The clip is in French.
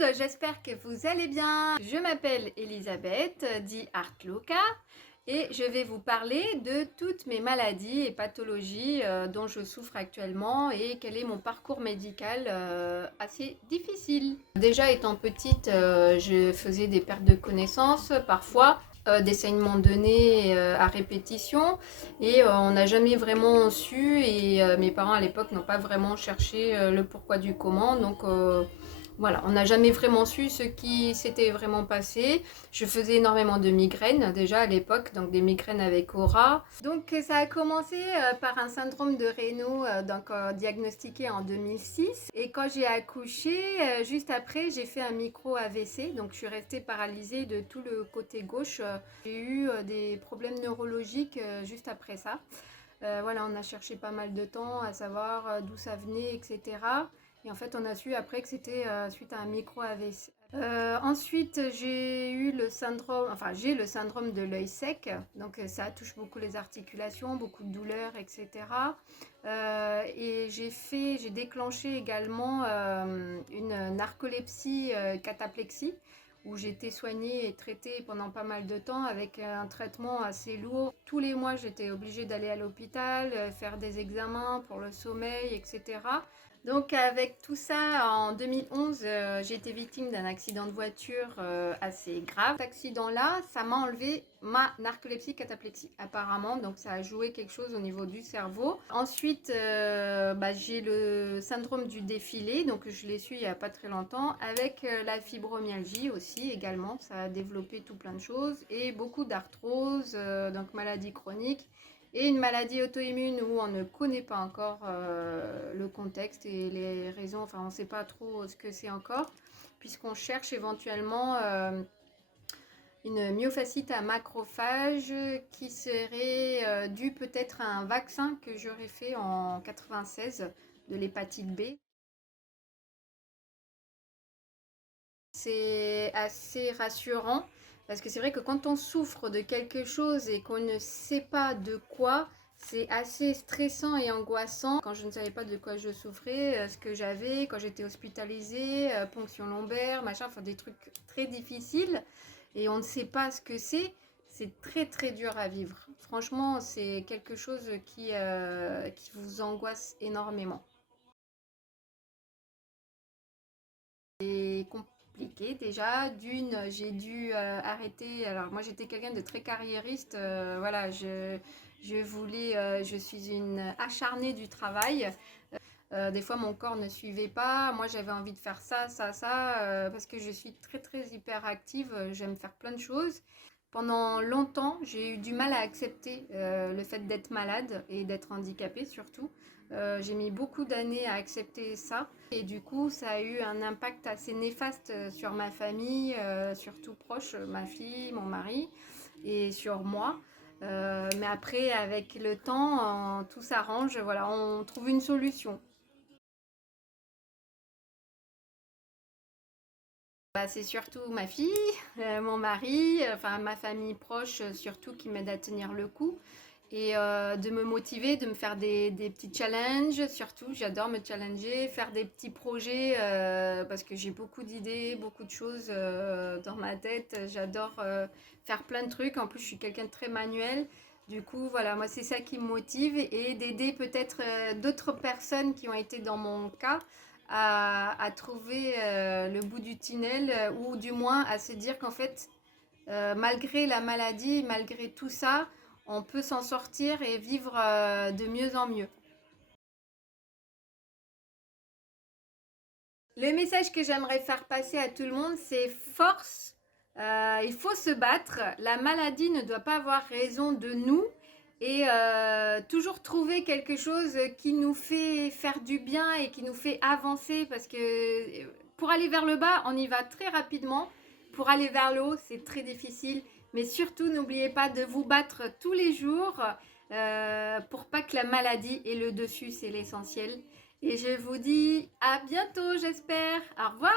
monde, j'espère que vous allez bien. Je m'appelle Elisabeth, dit Artluca, et je vais vous parler de toutes mes maladies et pathologies dont je souffre actuellement et quel est mon parcours médical assez difficile. Déjà étant petite, je faisais des pertes de connaissances parfois. Des saignements de nez à répétition et on n'a jamais vraiment su et mes parents à l'époque n'ont pas vraiment cherché le pourquoi du comment, donc voilà, on n'a jamais vraiment su ce qui s'était vraiment passé. Je faisais énormément de migraines déjà à l'époque, donc des migraines avec aura. Donc ça a commencé par un syndrome de Raynaud diagnostiqué en 2006. Et quand j'ai accouché, juste après, j'ai fait un micro AVC. Donc je suis restée paralysée de tout le côté gauche. J'ai eu des problèmes neurologiques juste après ça. Voilà, on a cherché pas mal de temps à savoir d'où ça venait, etc. Et en fait, on a su après que c'était suite à un micro-AVC. Ensuite, j'ai le syndrome de l'œil sec. Donc, ça touche beaucoup les articulations, beaucoup de douleurs, etc. Et j'ai déclenché également une narcolepsie, cataplexie, où j'ai été soignée et traitée pendant pas mal de temps avec un traitement assez lourd. Tous les mois, j'étais obligée d'aller à l'hôpital, faire des examens pour le sommeil, etc. Donc avec tout ça, en 2011, j'ai été victime d'un accident de voiture assez grave. Cet accident-là, ça m'a enlevé ma narcolepsie cataplexie apparemment, donc ça a joué quelque chose au niveau du cerveau. Ensuite, j'ai le syndrome du défilé, donc je l'ai su il n'y a pas très longtemps, avec la fibromyalgie aussi également, ça a développé tout plein de choses, et beaucoup d'arthrose, donc maladie chronique. Et une maladie auto-immune où on ne connaît pas encore le contexte et les raisons, enfin on ne sait pas trop ce que c'est encore, puisqu'on cherche éventuellement une myofasciite à macrophages qui serait due peut-être à un vaccin que j'aurais fait en 96 de l'hépatite B. C'est assez rassurant parce que c'est vrai que quand on souffre de quelque chose et qu'on ne sait pas de quoi, c'est assez stressant et angoissant. Quand je ne savais pas de quoi je souffrais, ce que j'avais, quand j'étais hospitalisée, ponction lombaire, machin, enfin des trucs très difficiles et on ne sait pas ce que c'est très très dur à vivre. Franchement, c'est quelque chose qui vous angoisse énormément. C'est compliqué déjà. D'une, j'ai dû arrêter. Alors moi j'étais quelqu'un de très carriériste. Voilà, je suis une acharnée du travail. Des fois mon corps ne suivait pas. Moi j'avais envie de faire ça, ça, ça, parce que je suis très très hyperactive. J'aime faire plein de choses. Pendant longtemps, j'ai eu du mal à accepter le fait d'être malade et d'être handicapée surtout. J'ai mis beaucoup d'années à accepter ça et du coup ça a eu un impact assez néfaste sur ma famille, surtout proche, ma fille, mon mari et sur moi. Mais après avec le temps, tout s'arrange, voilà, on trouve une solution. C'est surtout ma fille, mon mari, enfin ma famille proche surtout qui m'aide à tenir le coup et de me motiver, de me faire des petits challenges surtout. J'adore me challenger, faire des petits projets parce que j'ai beaucoup d'idées, beaucoup de choses dans ma tête. J'adore faire plein de trucs. En plus, je suis quelqu'un de très manuel. Du coup, voilà, moi c'est ça qui me motive et d'aider peut-être d'autres personnes qui ont été dans mon cas à trouver le bout du tunnel ou du moins à se dire qu'en fait, malgré la maladie, malgré tout ça, on peut s'en sortir et vivre de mieux en mieux. Le message que j'aimerais faire passer à tout le monde, c'est force. Il faut se battre. La maladie ne doit pas avoir raison de nous. Et toujours trouver quelque chose qui nous fait faire du bien et qui nous fait avancer. Parce que pour aller vers le bas, on y va très rapidement. Pour aller vers le haut, c'est très difficile. Mais surtout, n'oubliez pas de vous battre tous les jours pour pas que la maladie ait le dessus. C'est l'essentiel. Et je vous dis à bientôt, j'espère. Au revoir.